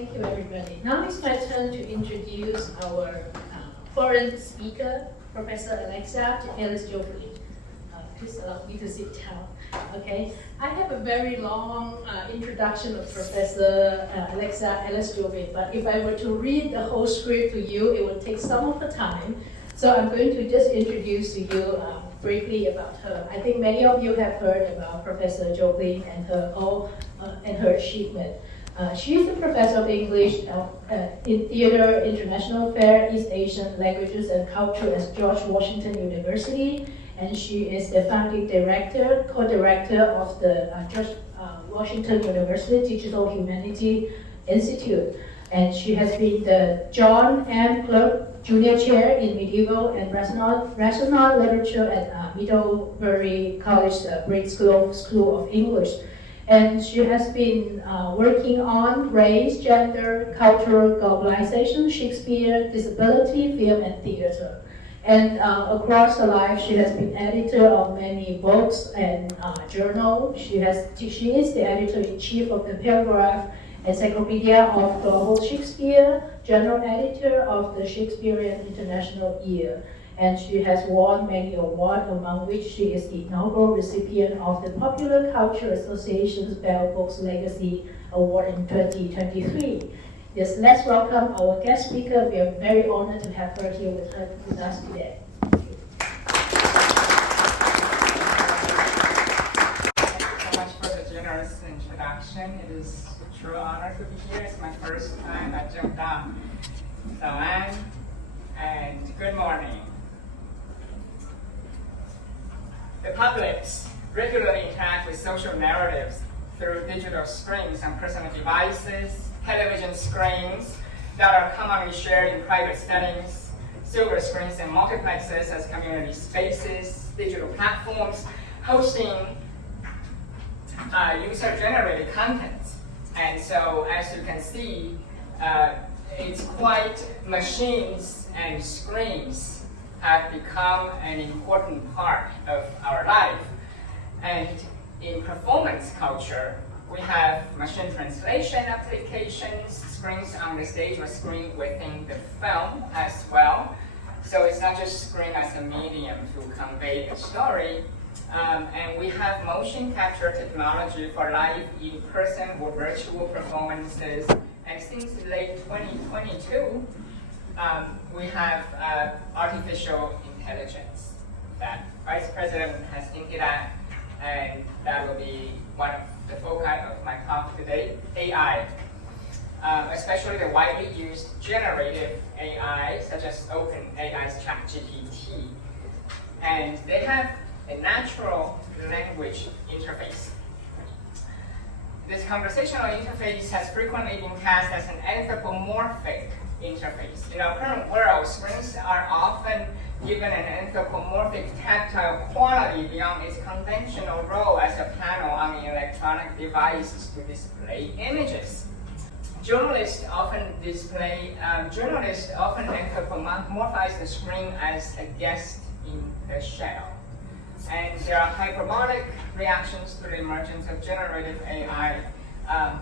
Thank you, everybody. Now it's my turn to introduce our foreign speaker, Professor Alice Joubin. Please allow me to sit down. Okay, I have a very long introduction of Professor Alice Joubin, but if I were to read the whole script to you, it will take some of the time. So I'm going to just introduce to you briefly about her. I think many of you have heard about Professor Joubin and her achievement. She is the professor of English in Theater, International Affairs, East Asian Languages and Culture at George Washington University, and she is the founding director, co-director of the George Washington University Digital Humanity Institute. And she has been the John M. Clark Junior Chair in Medieval and Rational Literature at Middlebury College Brit School of English. And she has been working on race, gender, cultural globalization, Shakespeare, disability, film, and theater. And across her life, she has been editor of many books and journals. She is the editor-in-chief of the Paragraph Encyclopedia of Global Shakespeare, general editor of the Shakespearean International Year. And she has won many awards, among which she is the inaugural recipient of the Popular Culture Association's Bell Books Legacy Award in 2023. Yes, let's welcome our guest speaker. We are very honored to have her here with us today. Thank you so much for the generous introduction. It is a true honor to be here. It's my first time at Jhave. And good morning. The publics regularly interact with social narratives through digital screens on personal devices, television screens that are commonly shared in private settings, silver screens and multiplexes as community spaces, digital platforms hosting user-generated content. And so, as you can see, it's quite machines and screens have become an important part of our life. And in performance culture, we have machine translation applications, screens on the stage or screen within the film as well. So it's not just screen as a medium to convey a story. And we have motion capture technology for live in-person or virtual performances. And since late 2022, we have artificial intelligence that Vice President has hinted at, and that will be one of the foci of my talk today, AI. Especially the widely used generative AI, such as OpenAI's ChatGPT. And they have a natural language interface. This conversational interface has frequently been cast as an anthropomorphic interface. In our current world, screens are often given an anthropomorphic tactile quality beyond its conventional role as a panel on the electronic devices to display images. Journalists often anthropomorphize the screen as a guest in the shadow. And there are hyperbolic reactions to the emergence of generative AI,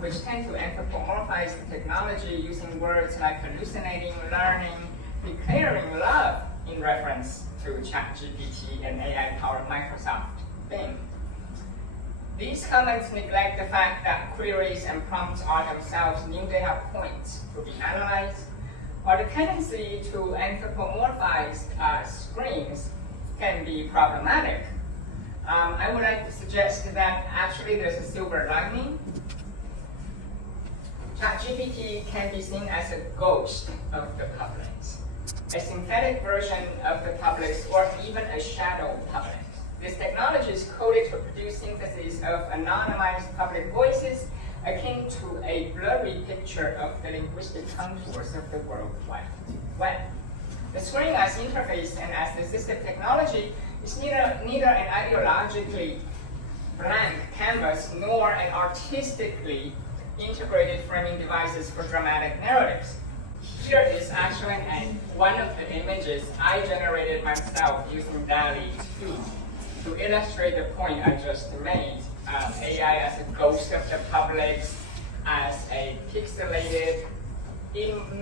which tend to anthropomorphize the technology using words like hallucinating, learning, declaring love in reference to ChatGPT and AI-powered Microsoft Bing. These comments neglect the fact that queries and prompts are themselves new data points to be analyzed, or the tendency to anthropomorphize screens can be problematic. I would like to suggest that actually there's a silver lining. ChatGPT can be seen as a ghost of the publics, a synthetic version of the publics, or even a shadow public. This technology is coded to produce synthesis of anonymized public voices akin to a blurry picture of the linguistic contours of the World Wide Web. The screen as interface and as assistive technology is neither an ideologically blank canvas nor an artistically integrated framing devices for dramatic narratives. Here is actually one of the images I generated myself using DALL-E 2 to illustrate the point I just made. AI as a ghost of the public, as a pixelated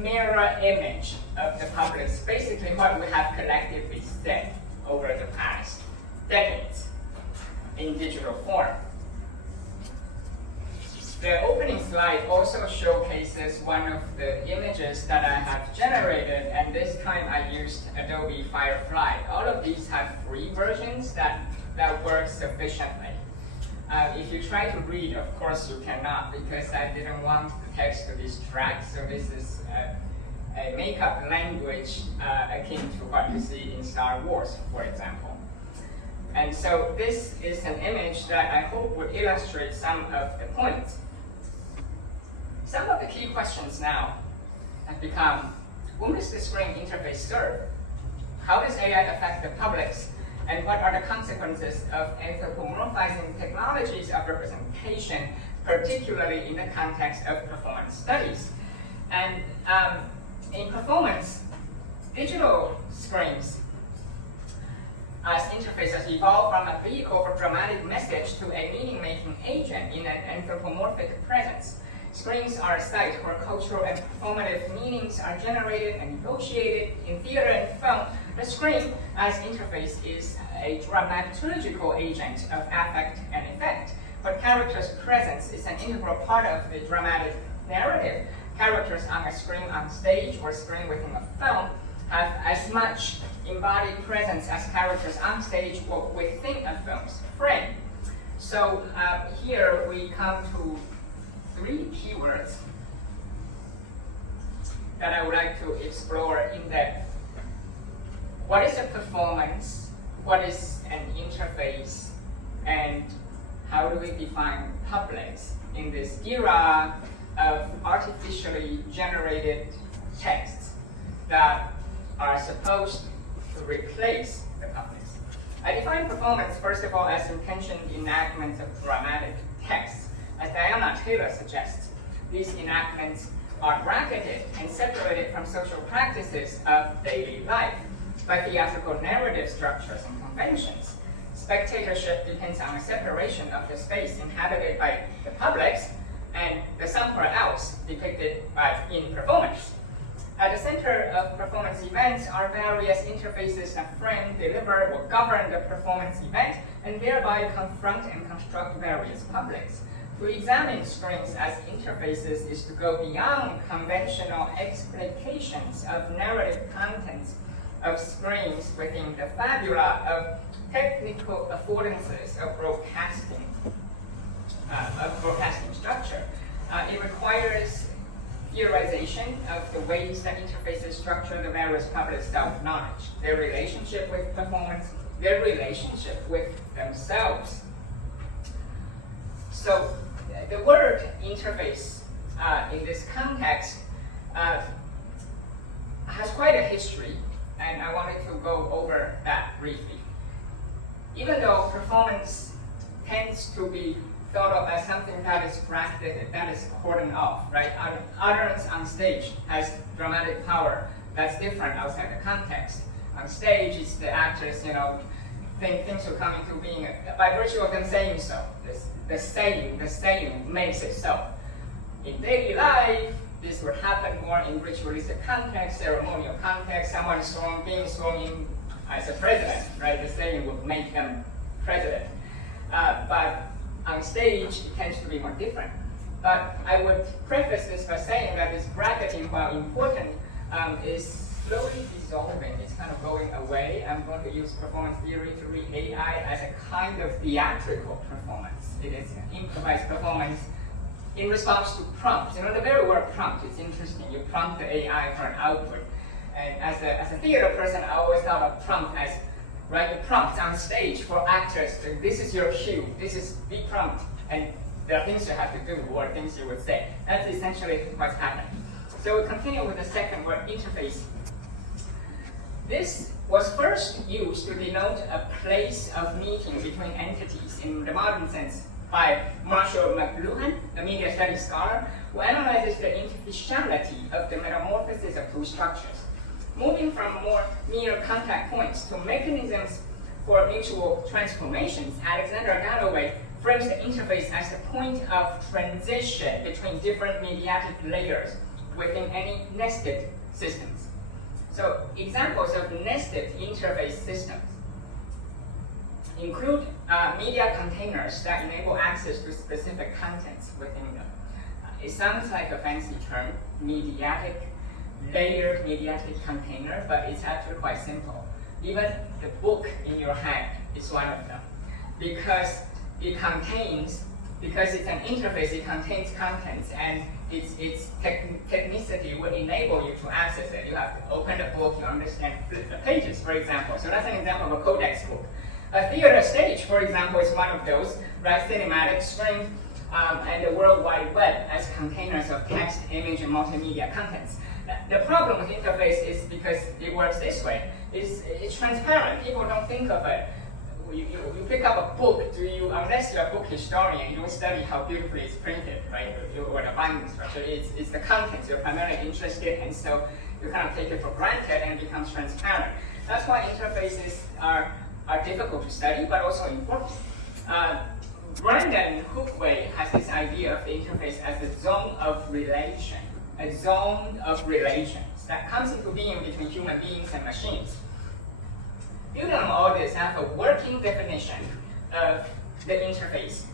mirror image of the public, basically what we have collectively said over the past decades in digital form. The opening slide also showcases one of the images that I have generated, and this time I used Adobe Firefly. All of these have free versions that work sufficiently. If you try to read, of course you cannot, because I didn't want the text to distract, so this is a makeup language akin to what you see in Star Wars, for example. And so this is an image that I hope would illustrate some of the points. Some of the key questions now have become, whom does the screen interface serve? How does AI affect the publics? And what are the consequences of anthropomorphizing technologies of representation, particularly in the context of performance studies? And in performance, digital screens as interfaces evolve from a vehicle for dramatic message to a meaning-making agent in an anthropomorphic presence. Screens are a site where cultural and performative meanings are generated and negotiated. In theater and film, the screen as interface is a dramaturgical agent of affect and effect, but characters' presence is an integral part of the dramatic narrative. Characters on a screen on stage or screen within a film have as much embodied presence as characters on stage or within a film's frame. So here we come to 3 keywords that I would like to explore in depth. What is a performance? What is an interface? And how do we define publics in this era of artificially generated texts that are supposed to replace the publics? I define performance, first of all, as intentioned enactments of dramatic texts. As Diana Taylor suggests, these enactments are bracketed and separated from social practices of daily life by theatrical narrative structures and conventions. Spectatorship depends on a separation of the space inhabited by the publics and the somewhere else depicted in performance. At the center of performance events are various interfaces that frame, deliver, or govern the performance event, and thereby confront and construct various publics. To examine screens as interfaces is to go beyond conventional explications of narrative contents of screens within the fabula of technical affordances of broadcasting structure. It requires theorization of the ways that interfaces structure the various public self-knowledge, their relationship with performance, their relationship with themselves. So the word interface in this context has quite a history, and I wanted to go over that briefly. Even though performance tends to be thought of as something that is bracketed, that is cordoned off, right? Utterance on stage has dramatic power that's different outside the context. On stage, it's the actors, things will come into being by virtue of them saying so. The saying makes it so. In daily life, this would happen more in ritualistic context, ceremonial context, someone being sworn in as a president, right? The saying would make them president. But on stage, it tends to be more different. But I would preface this by saying that this bracketing, while important, is slowly dissolving. It's kind of going away. I'm going to use performance theory to read AI as a kind of theatrical performance. It is an improvised performance in response to prompts. The very word prompt is interesting. You prompt the AI for an output. And as a theater person, I always thought of prompt as the prompt on stage for actors. This is your cue. This is the prompt. And there are things you have to do or things you would say. That's essentially what's happening. So we continue with the second word, interface. This was first used to denote a place of meeting between entities in the modern sense by Marshall McLuhan, a media studies scholar, who analyzes the interfaciality of the metamorphosis of two structures. Moving from more mere contact points to mechanisms for mutual transformations, Alexander Galloway frames the interface as the point of transition between different mediatic layers within any nested systems. So examples of nested interface systems include media containers that enable access to specific contents within them. It sounds like a fancy term, layered mediatic container, but it's actually quite simple. Even the book in your hand is one of them, because it's an interface, it contains contents, and its technicity would enable you to access it. You have to open the book, you understand, flip the pages, for example. So that's an example of a codex book. A theater stage, for example, is one of those, right? Cinematic screen and the World Wide Web as containers of text, image, and multimedia contents. The problem with interface is because it works this way. It's transparent. People don't think of it. You pick up a book, unless you're a book historian, you don't study how beautifully it's printed, right? Or the binding structure. It's the contents you're primarily interested in, so you kind of take it for granted and it becomes transparent. That's why interfaces are difficult to study, but also important. Brandon Hookway has this idea of the interface as a zone of relation, that comes into being between human beings and machines. Building on all this, I have a working definition of the interface.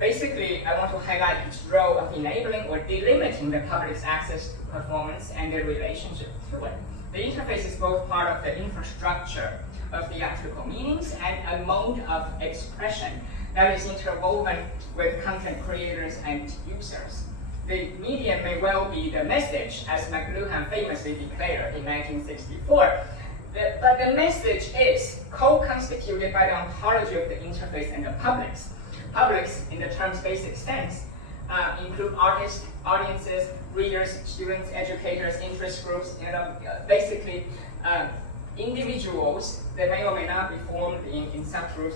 Basically, I want to highlight its role of enabling or delimiting the public's access to performance and their relationship to it. The interface is both part of the infrastructure of theatrical meanings and a mode of expression that is interwoven with content creators and users. The medium may well be the message, as McLuhan famously declared in 1964. But the message is co-constituted by the ontology of the interface and the publics. Publics, in the term's basic sense, include artists, audiences, readers, students, educators, interest groups, basically individuals that may or may not be formed in subgroups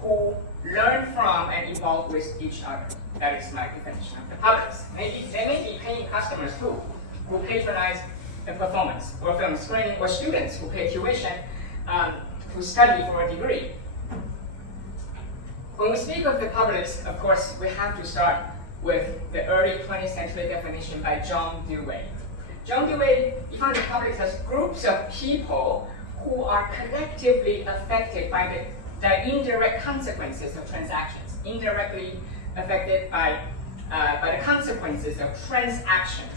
who learn from and evolve with each other. That is my definition of the publics. They may be paying customers too, who patronize the performance, or film screening, or students who pay tuition to study for a degree. When we speak of the publics, of course, we have to start with the early 20th century definition by John Dewey. John Dewey defined the publics as groups of people who are collectively affected by the indirect consequences of transactions, indirectly affected by the consequences of transactions.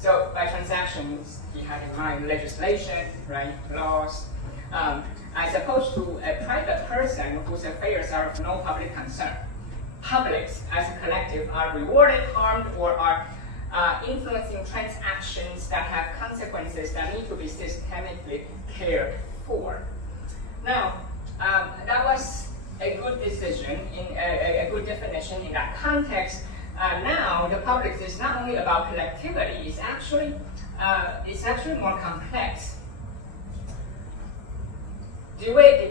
So by transactions, he had in mind legislation, right, laws, as opposed to a private person whose affairs are of no public concern. Publics, as a collective, are rewarded, harmed, or are influencing transactions that have consequences that need to be systemically cared for. Now, that was a good decision, a good definition in that context. Now, the public is not only about collectivity, it's actually more complex. Dewey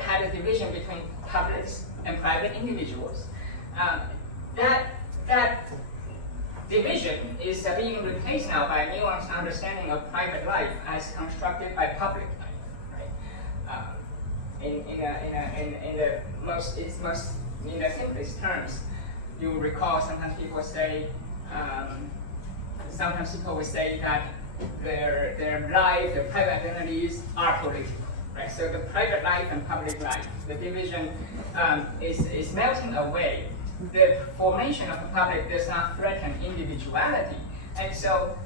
had a division between publics and private individuals. That division is being replaced now by a nuanced understanding of private life as constructed by public life. Right? In the simplest terms, you will recall sometimes people will say that their life, their private identities are political. Right? So the private life and public life, the division is melting away. The formation of the public does not threaten individuality. And so,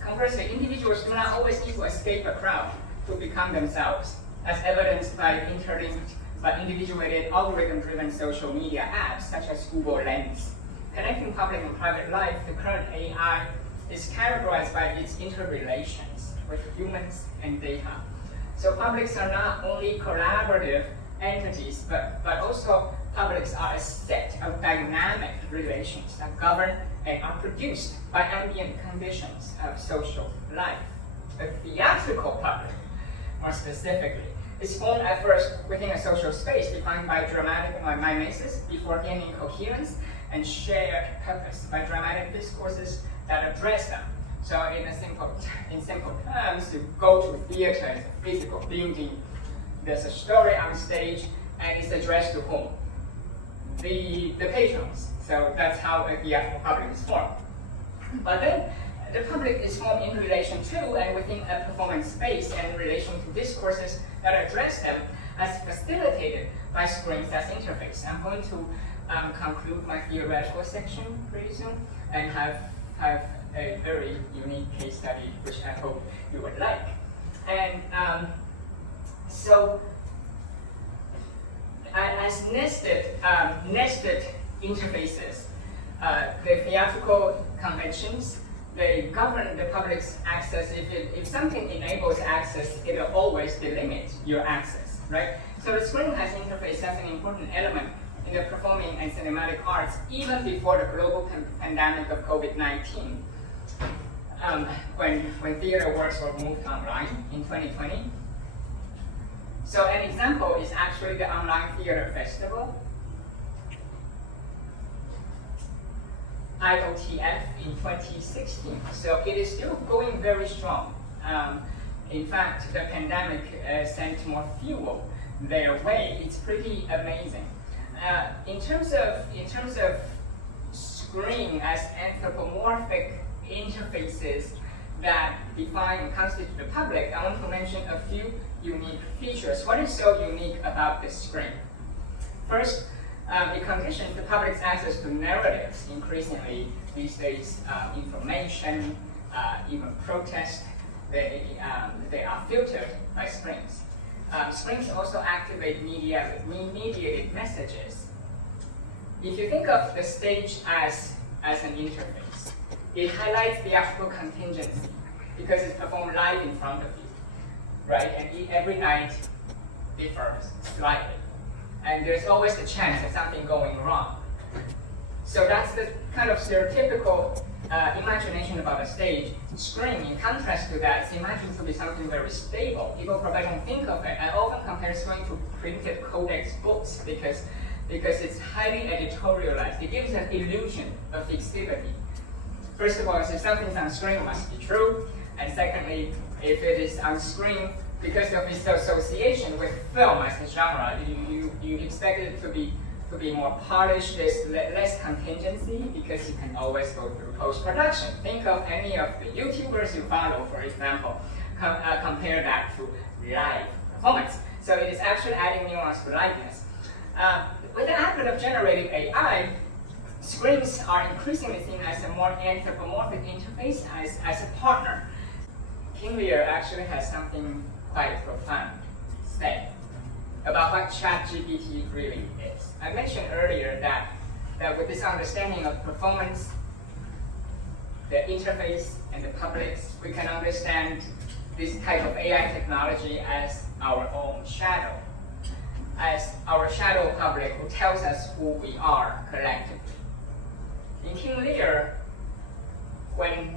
conversely, individuals do not always need to escape a crowd to become themselves, as evidenced by interlinked but individuated algorithm-driven social media apps such as Google Lens. Connecting public and private life, the current AI is characterized by its interrelations with humans and data. So publics are not only collaborative entities, but also publics are a set of dynamic relations that govern and are produced by ambient conditions of social life. A theatrical public, more specifically, is formed at first within a social space defined by dramatic mimesis before gaining coherence and shared purpose by dramatic discourses that address them. So in simple terms, to go to theater is a physical building. There's a story on stage, and it's addressed to whom? the patrons. So that's how the actual public is formed. But then the public is formed in relation to and within a performance space and in relation to discourses that address them as facilitated by screens as interface. I'm going to conclude my theoretical section pretty soon and have a very unique case study which I hope you would like. And so as nested interfaces, the theatrical conventions, they govern the public's access. If something enables access, it will always delimit your access, right? So the screen as interface as an important element in the performing and cinematic arts even before the global pandemic of COVID-19, when theater works were moved online in 2020. So an example is actually the online theater festival, IOTF in 2016. So it is still going very strong. In fact, the pandemic sent more fuel their way. It's pretty amazing. In terms of screen as anthropomorphic interfaces that define and constitute the public, I want to mention a few unique features. What is so unique about the screen? First, it conditions the public's access to narratives. Increasingly these days, information, even protest, they are filtered by screens. Screens also activate mediated messages. If you think of the stage as an interface, it highlights the actual contingency because it's performed live in front of you, right? And every night differs slightly. And there's always the chance of something going wrong. So that's the kind of stereotypical imagination about a stage. Screen, in contrast to that, is imagined to be something very stable. People probably don't think of it. I often compare screen to printed codex books because it's highly editorialized. It gives an illusion of fixity. First of all, if something's on screen, it must be true. And secondly, if it is on screen, because of its association with film as a genre, you expect it to be more polished. There's less contingency because you can always go through post-production. Think of any of the YouTubers you follow, for example. Compare that to live performance. So it is actually adding nuance to liveness. With the advent of generative AI, screens are increasingly seen as a more anthropomorphic interface, as a partner. King Lear actually has something quite profound to say about what ChatGPT really is. I mentioned earlier that with this understanding of performance, the interface, and the publics, we can understand this type of AI technology as our own shadow, as our shadow public who tells us who we are collectively. In King Lear, when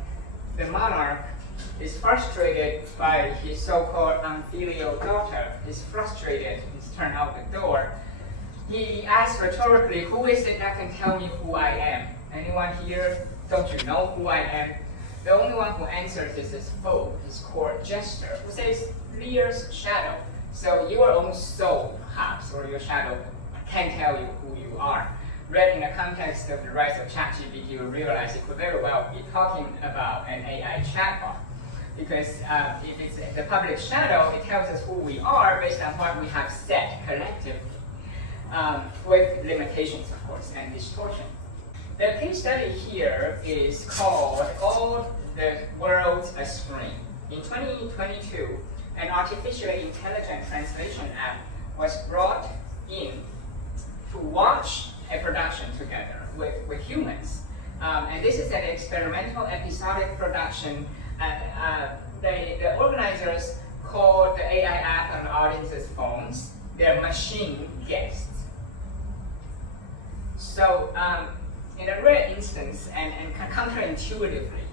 the monarch is frustrated by his so-called unfilial daughter, he's frustrated, he's turned out the door, he asks rhetorically, who is it that can tell me who I am? Anyone here? Don't you know who I am? The only one who answers is his foe, his court jester, who says, Lear's shadow. So your own soul, perhaps, or your shadow, can tell you who you are. Read in the context of the rise of ChatGPT, you will realize it could very well be talking about an AI chatbot. Because if it's the public shadow, it tells us who we are based on what we have set collectively, with limitations, of course, and distortion. The case study here is called All the World's a Screen. In 2022, an artificially intelligent translation app was brought in to watch a production together with humans. And this is an experimental episodic production. The organizers called the AI app on the audience's phones their machine guests. So in a rare instance and counterintuitively,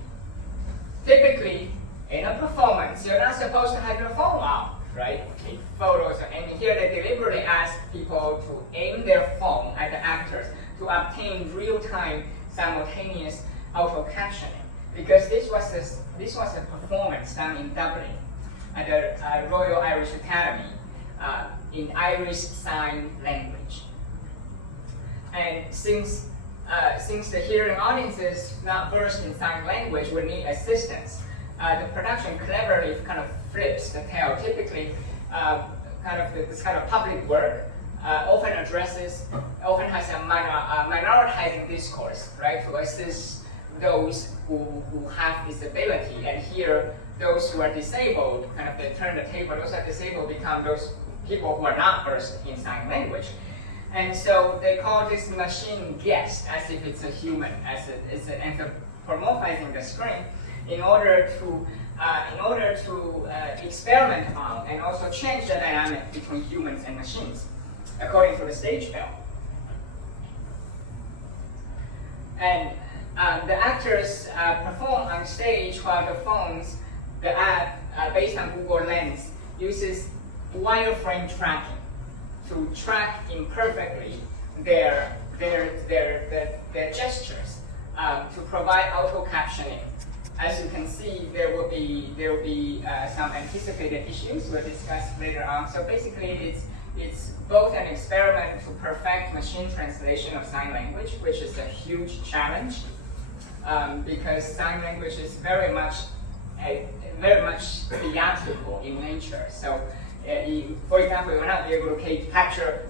typically in a performance, you're not supposed to have your phone out, right? Take photos, and here they deliberately ask people to aim their phone at the actors to obtain real-time simultaneous auto-captioning. Because this was a performance done in Dublin at the Royal Irish Academy in Irish Sign Language. And since the hearing audiences not versed in sign language would need assistance, the production cleverly kind of flips the tale. Typically, this kind of public work often has a minoritizing discourse, right, to assist those who have disability. And here, those who are disabled, kind of they turn the table. Those who are disabled become those people who are not versed in sign language. And so they call this machine guest as if it's a human, as it's anthropomorphizing the screen in order to experiment on and also change the dynamic between humans and machines, according to the stage film. And the actors perform on stage while the app, based on Google Lens, uses wireframe tracking to track imperfectly their gestures to provide auto captioning. As you can see, there will be some anticipated issues we'll discuss later on. So basically, it's both an experiment to perfect machine translation of sign language, which is a huge challenge because sign language is very much theatrical in nature. So, for example, you will not be able to capture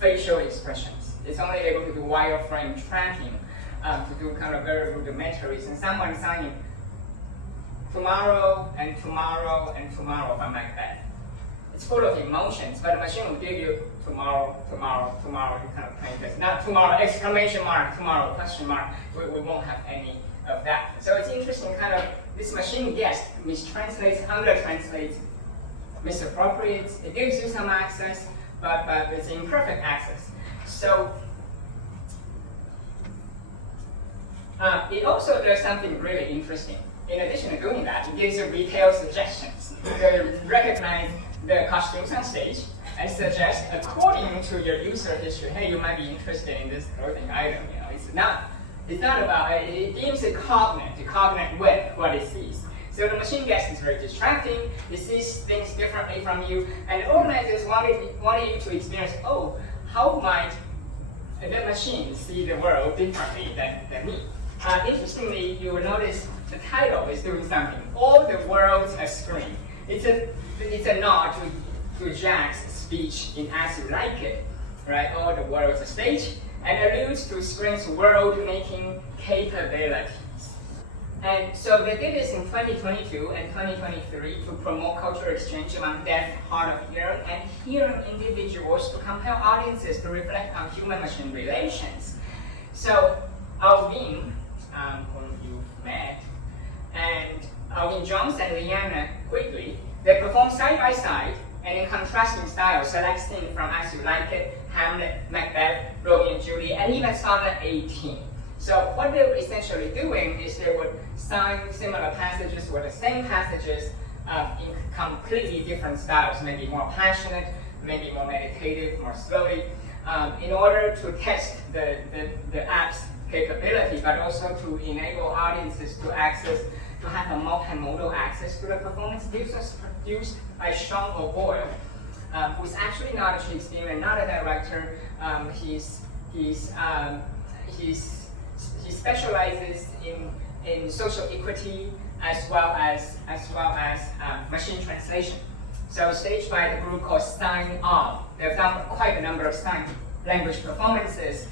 facial expressions. It's only able to do wireframe tracking to do kind of very rudimentary. And someone signing tomorrow and tomorrow and tomorrow from Macbeth. It's full of emotions, but the machine will give you tomorrow, tomorrow, tomorrow, you kind of plain text. Not tomorrow, exclamation mark, tomorrow, question mark. We won't have any of that. So it's interesting, kind of, this machine guessed, mistranslates, undertranslates, misappropriates. It gives you some access, but it's imperfect access. So it also does something really interesting. In addition to doing that, it gives you retail suggestions. To recognize the costumes on stage and suggest, according to your user history, hey, you might be interested in this clothing item. You know, it's not about, it deems it cognate with what it sees. So the machine guess is very distracting. It sees things differently from you, and the organizers wanted you to experience, oh, how might the machine see the world differently than me? Interestingly, you will notice the title is doing something. All the world's a screen. It's a nod to Jack's speech in As You Like It, right? All the world's a stage, and alludes to screen's world-making capabilities. And so they did this in 2022 and 2023 to promote cultural exchange among deaf, hard of hearing, and hearing individuals to compel audiences to reflect on human-machine relations. So Alvin, whom you've met, and Alvin Jones and Leanna Quigley, they perform side by side and in contrasting styles, select scenes from As You Like It, Hamlet, Macbeth, Romeo and Juliet, and even Sonnet 18. So what they were essentially doing is they would sign similar passages with the same passages in completely different styles, maybe more passionate, maybe more meditative, more slowly, in order to test the app's capability, but also to enable audiences to have a multimodal access to the performance. This was produced by Sean O'Boyle, who's actually not a Shakespearean, not a director. He specializes in social equity as well as machine translation. So staged by the group called Sign On. They've done quite a number of sign language performances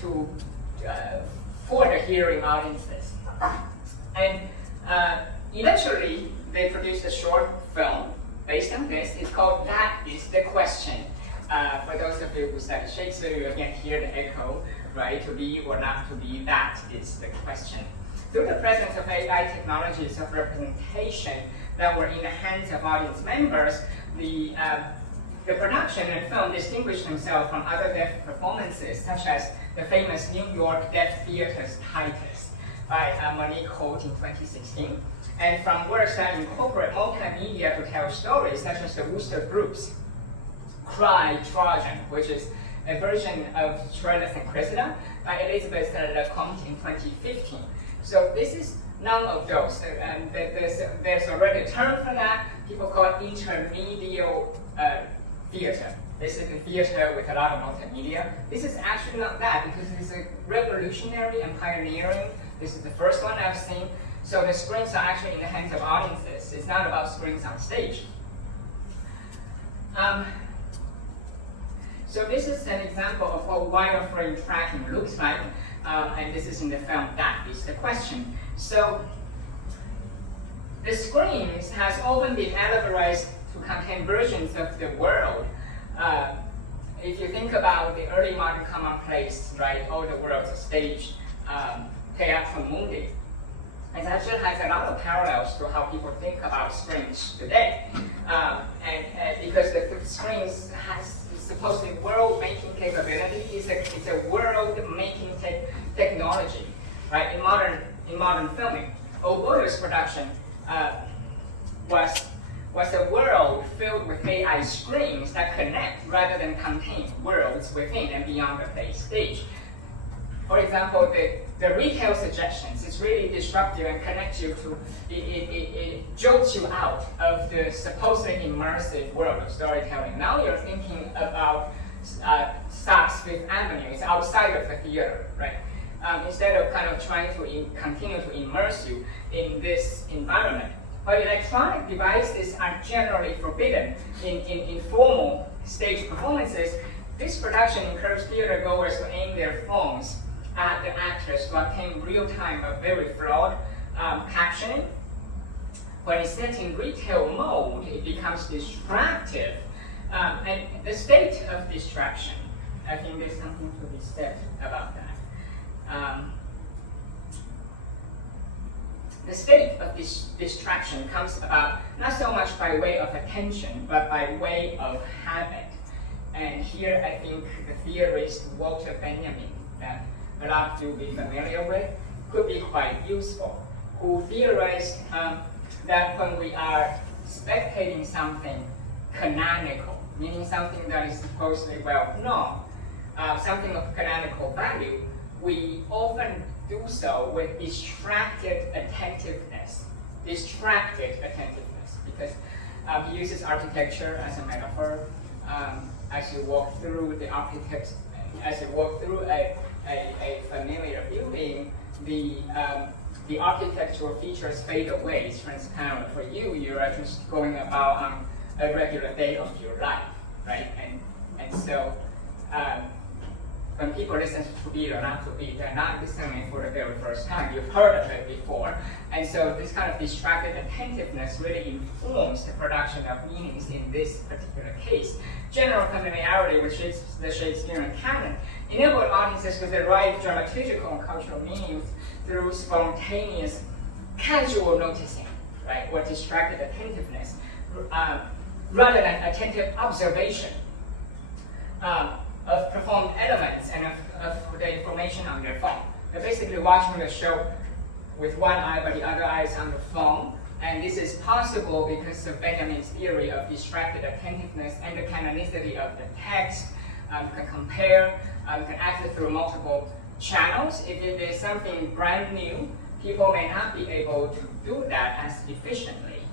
for the hearing audiences. And eventually, they produced a short film based on this. It's called That Is the Question. For those of you who study Shakespeare, you can hear the echo, right? To be or not to be, that is the question. Through the presence of AI technologies of representation that were in the hands of audience members, the production and film distinguished themselves from other deaf performances, such as the famous New York Deaf Theater's Titus by Monique Holt in 2016, and from works that incorporate multimedia to tell stories, such as the Wooster Group's Cry Trojan, which is a version of Troilus and Cressida by Elizabeth Lecomte in 2015. So this is none of those. There's already a term for that. People call it intermedial theater. basically theater with a lot of multimedia. This is actually not that, because it's a revolutionary and pioneering. This is the first one I've seen. So the screens are actually in the hands of audiences. It's not about screens on stage. So this is an example of what wireframe tracking looks like, and this is in the film That Is the Question. So the screens has often been allegorized to contain versions of the world. If you think about the early modern commonplace, right, all the world's a stage, Teatro Mundi, it actually has a lot of parallels to how people think about screens today. And because the screens has supposedly world-making capability, it's a world-making technology, right? In modern filming, Boyce's production was a world filled with AI screens that connect rather than contain worlds within and beyond the stage. For example, the retail suggestions is really disruptive and connects you to, it jolts you out of the supposedly immersive world of storytelling. Now you're thinking about Saks Fifth Avenue. It's outside of the theater, right? Instead of kind of trying to continue to immerse you in this environment. But electronic devices are generally forbidden in formal stage performances. This production encouraged theater goers to aim their phones at the actors to obtain real-time but very flawed captioning. When it's set in retail mode, it becomes distractive. And the state of distraction, I think there's something to be said about that. The state of distraction comes about not so much by way of attention, but by way of habit. And here I think the theorist Walter Benjamin, that a lot of you will be familiar with, could be quite useful, who theorized that when we are spectating something canonical, meaning something that is supposedly well known, something of canonical value, we often do so with distracted attentiveness. Because he uses architecture as a metaphor. As you walk through the architect, as you walk through a familiar building, the architectural features fade away. It's transparent. For you, you are just going about on a regular day of your life, right? And so when people listen to Beat or Not to Beat, they're not listening for the very first time. You've heard of it before. And so this kind of distracted attentiveness really informs the production of meanings in this particular case. General familiarity with the Shakespearean canon enabled audiences to derive dramaturgical and cultural meanings through spontaneous, casual noticing, right, or distracted attentiveness, rather than attentive observation of performed elements and of the information on their phone. They're basically watching the show with one eye, but the other eye is on the phone. And this is possible because of Benjamin's theory of distracted attentiveness and the canonicity of the text. You can compare, you can access through multiple channels. If it is something brand new, people may not be able to do that as efficiently.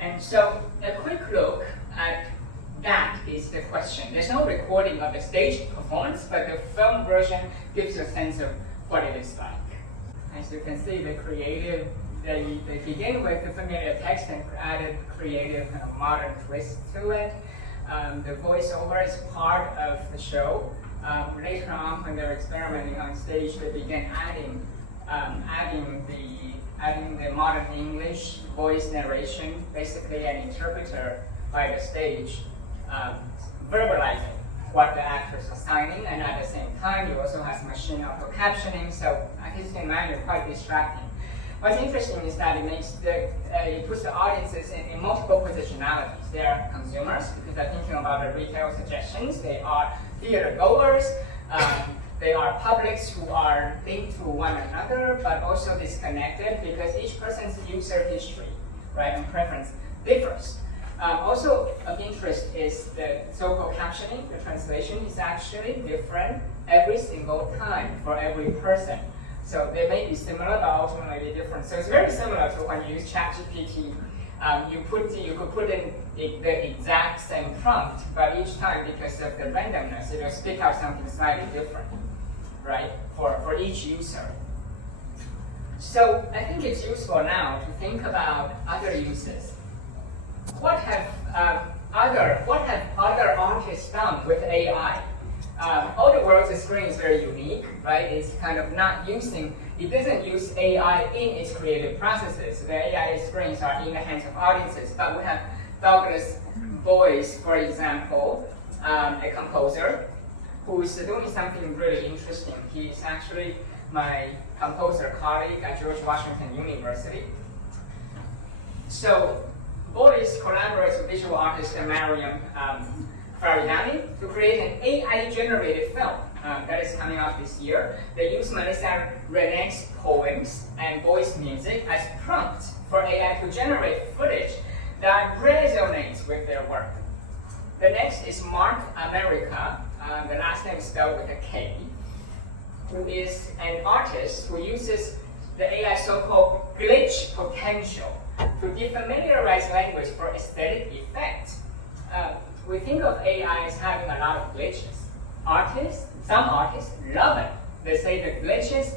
And so a quick look at That Is the Question. There's no recording of the stage performance, but the film version gives you a sense of what it is like. As you can see, they begin with the familiar text and added creative kind of modern twist to it. The voiceover is part of the show. Later on, when they're experimenting on stage, they begin adding the modern English voice narration, basically an interpreter by the stage, verbalizing what the actors are signing, and at the same time, you also have machine auto captioning. So I can imagine quite distracting. What's interesting is that it puts the audiences in multiple positionalities. They are consumers, because they're thinking about the retail suggestions. They are theater goers. They are publics who are linked to one another, but also disconnected, because each person's user history, right, and preference differs. Also of interest is the so-called captioning. The translation is actually different every single time for every person. So they may be similar, but ultimately different. So it's very similar to when you use ChatGPT You could put in the exact same prompt, but each time, because of the randomness, it will spit out something slightly different, right, for each user. So I think it's useful now to think about other uses. What have other artists done with AI? All the world's screen is very unique, right? It's kind of not using, it doesn't use AI in its creative processes. The AI screens are in the hands of audiences, but we have Douglas Boyce, for example, a composer who is doing something really interesting. He is actually my composer colleague at George Washington University. So Boyce collaborates with visual artist Mariam Faridani to create an AI-generated film that is coming out this year. They use Melissa Rene's poems and Boyce music as prompts for AI to generate footage that resonates with their work. The next is Amerika, the last name is spelled with a K, who is an artist who uses the AI so-called glitch potential to defamiliarize language for aesthetic effect. We think of AI as having a lot of glitches. Some artists love it. They say the glitches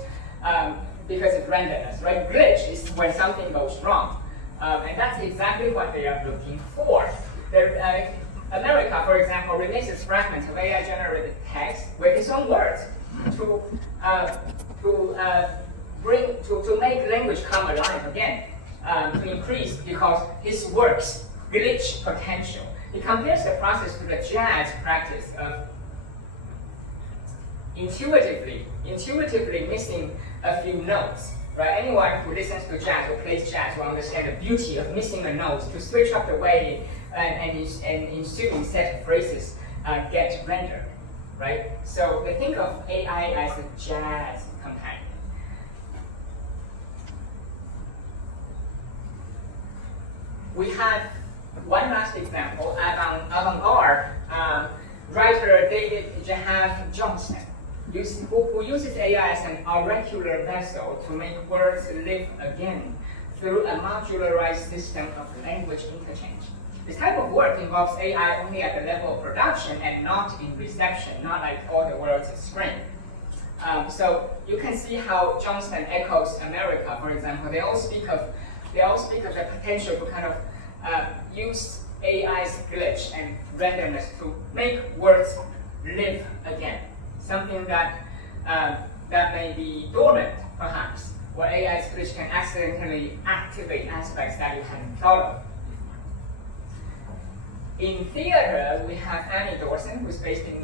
because it's randomness, right? Glitch is when something goes wrong. And that's exactly what they are looking for. Amerika, for example, remixes fragments of AI-generated text with its own words to make language come alive again, to increase, because his works glitch potential. He compares the process to the jazz practice of intuitively missing a few notes. Right? Anyone who listens to jazz or plays jazz will understand the beauty of missing a note to switch up the way and ensuing set of phrases get rendered. Right? So they think of AI as a jazz companion. We have one last example, avant-garde writer Jhave Johnston, who uses AI as an auricular vessel to make words live again through a modularized system of language interchange. This type of work involves AI only at the level of production and not in reception, not like all the world's screen. So you can see how Johnston echoes Amerika, for example. They all speak of the potential to kind of use AI's glitch and randomness to make words live again. Something that may be dormant, perhaps, where AI's glitch can accidentally activate aspects that you hadn't thought of. In theater, we have Annie Dorsen, who's based in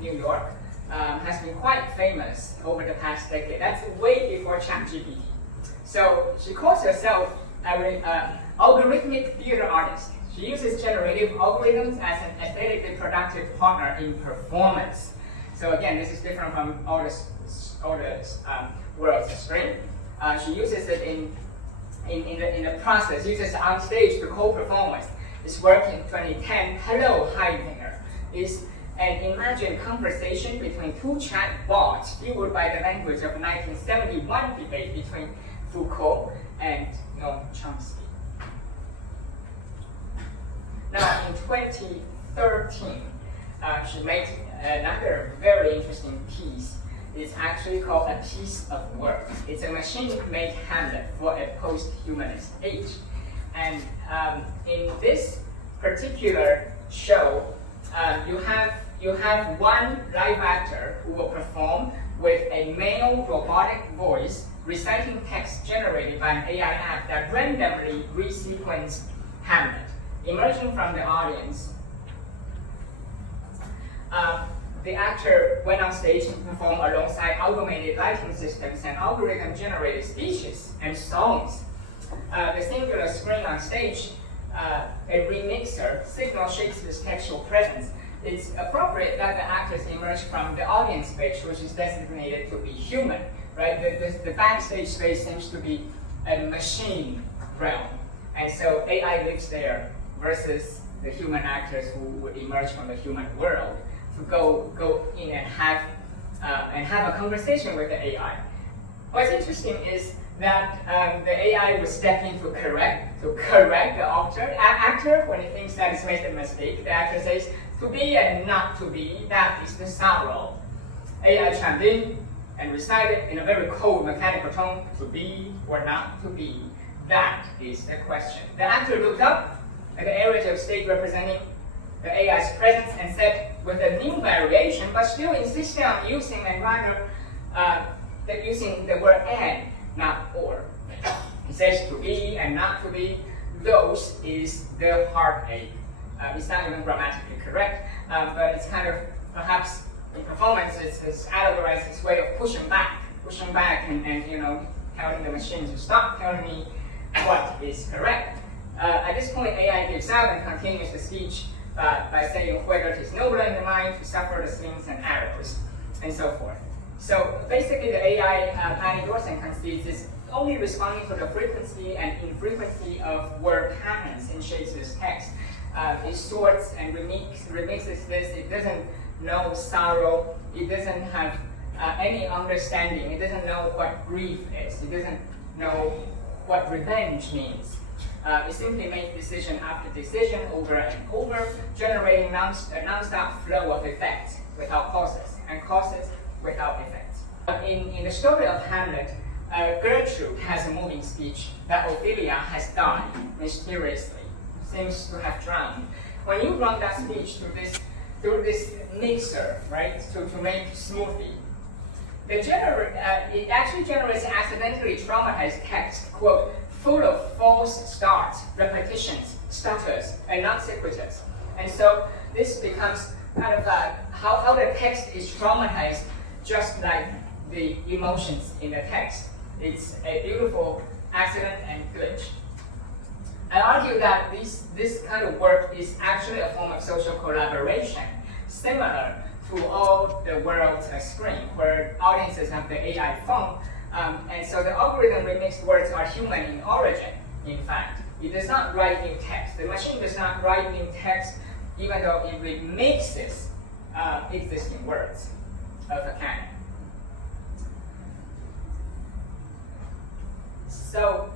New York, has been quite famous over the past decade. That's way before ChatGPT. So she calls herself an algorithmic theater artist. She uses generative algorithms as an aesthetically productive partner in performance. So again, this is different from all the world's screen. She uses it in the process, uses it on stage to co-performance. This work in 2010, Hello, Hi There, is an imagined conversation between two chatbots fueled by the language of 1971 debate between Foucault and Noam Chomsky. Now, in 2013, she made another very interesting piece. It's actually called A Piece of Work. It's a machine-made Hamlet for a post-humanist age. And in this particular show, you have one live actor who will perform with a male robotic voice reciting text generated by an AI app that randomly resequenced Hamlet. Emerging from the audience, the actor went on stage to perform alongside automated lighting systems and algorithm-generated speeches and songs. The singular screen on stage, a remixer, signals Shakespeare's textual presence. It's appropriate that the actors emerge from the audience space, which is designated to be human, right? The backstage space seems to be a machine realm. And so AI lives there versus the human actors who would emerge from the human world to go in and have a conversation with the AI. What's interesting is that the AI will step in to correct the actor when he thinks that he's made a mistake. The actor says, to be and not to be, that is the sorrow. AI chimed in and recited in a very cold mechanical tone, to be or not to be, that is the question. The actor looked up at the area of state representing the AI's presence and said, with a new variation, but still insisting on using using the word and, not or. He says to be and not to be, those is the heartache. It's not even grammatically correct, but it's kind of, perhaps in performance, it's allegorized this way of pushing back and telling the machine to stop telling me what is correct. At this point, AI gives out and continues the speech by saying whether it is nobler in the mind to suffer the slings and arrows, and so forth. So basically, the AI Annie Dorsen concedes is only responding to the frequency and infrequency of word patterns in Shakespeare's text. It sorts and remixes this. It doesn't know sorrow. It doesn't have any understanding. It doesn't know what grief is. It doesn't know what revenge means. It simply makes decision after decision over and over, generating a non-stop flow of effects without causes, and causes without effects. In the story of Hamlet, Gertrude has a moving speech that Ophelia has died mysteriously, seems to have drowned. When you run that speech through this mixer, right, to make smoothie, it actually generates accidentally traumatized text, quote, full of false starts, repetitions, stutters, and non sequiturs. And so this becomes kind of how the text is traumatized, just like the emotions in the text. It's a beautiful accident and glitch. I argue that this kind of work is actually a form of social collaboration, similar to all the world's screen, where audiences have the AI phone. And so the algorithm remixed words are human in origin, in fact. It does not write new text. The machine does not write new text, even though it remixes existing words of a canon. So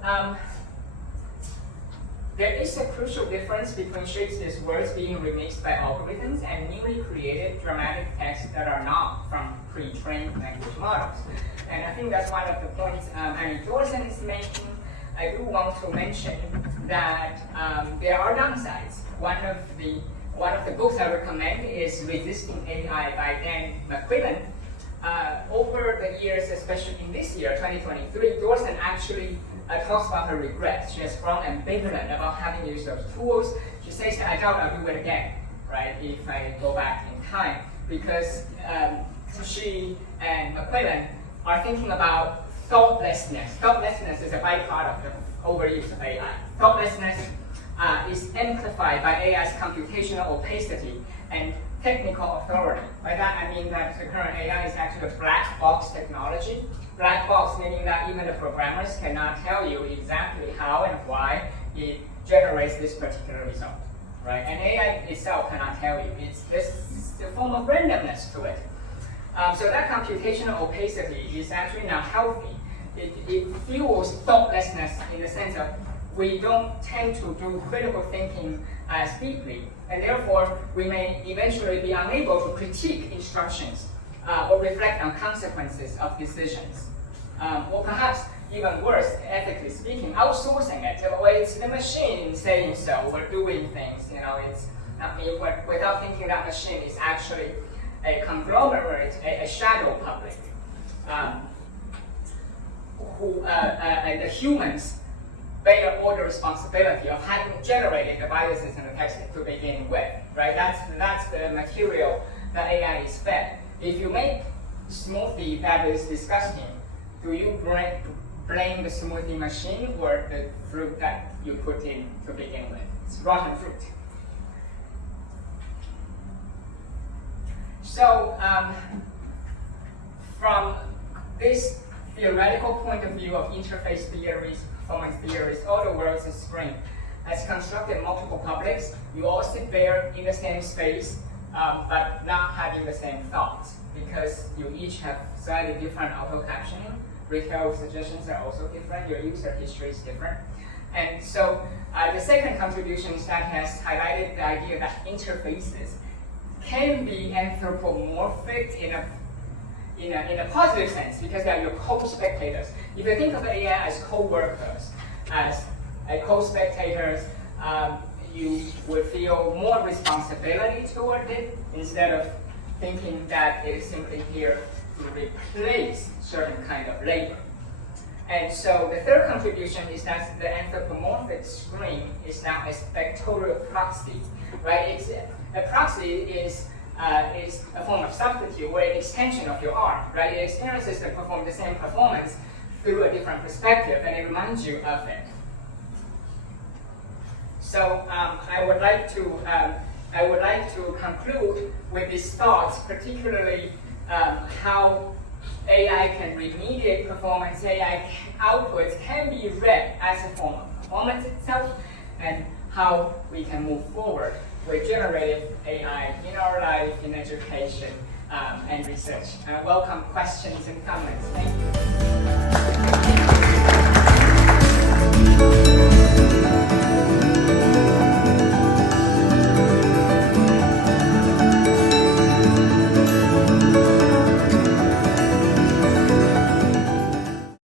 there is a crucial difference between Shakespeare's words being remixed by algorithms and newly created dramatic texts that are not from pre-trained language models. And I think that's one of the points Annie Dorsen is making. I do want to mention that there are downsides. One of the books I recommend is Resisting AI by Dan McQuillan. Over the years, especially in this year, 2023, Dorsen actually talks about her regrets. She has grown ambivalent about having used those tools. She says that I doubt I'll do it again, right, if I go back in time, because she and McQuillan are thinking about thoughtlessness. Thoughtlessness is a byproduct of overuse of AI. Thoughtlessness is amplified by AI's computational opacity and technical authority. By that I mean that the current AI is actually a black box technology. Black box meaning that even the programmers cannot tell you exactly how and why it generates this particular result, right? And AI itself cannot tell you. It's a form of randomness to it. So that computational opacity is actually not healthy. It fuels thoughtlessness in the sense of we don't tend to do critical thinking as deeply, and therefore we may eventually be unable to critique instructions or reflect on consequences of decisions. Or perhaps even worse, ethically speaking, outsourcing it. Well, it's the machine saying so, we're doing things, it's not me, without thinking that machine is actually a conglomerate, a shadow public, and the humans bear all the responsibility of having generated the biases in the text to begin with, right? That's the material that AI is fed. If you make smoothie that is disgusting, do you blame the smoothie machine or the fruit that you put in to begin with? It's rotten fruit. So from this theoretical point of view of interface theories, performance theories, all the world's a screen, has constructed multiple publics. You all sit there in the same space, but not having the same thoughts, because you each have slightly different auto-captioning, retail suggestions are also different. Your user history is different. And so the second contribution is that has highlighted the idea that interfaces can be anthropomorphic in a positive sense because they are your co-spectators. If you think of AI as co-workers, as co-spectators, you will feel more responsibility toward it instead of thinking that it is simply here to replace certain kind of labor. And so the third contribution is that the anthropomorphic screen is now a spectatorial proxy, right? A proxy is a form of substitute or an extension of your arm, right? It experiences the same performance through a different perspective, and it reminds you of it. So I would like to conclude with these thoughts, particularly how AI can remediate performance. AI outputs can be read as a form of performance itself, and how we can move forward with generative AI in our life, in education, and research. I welcome questions and comments. Thank you.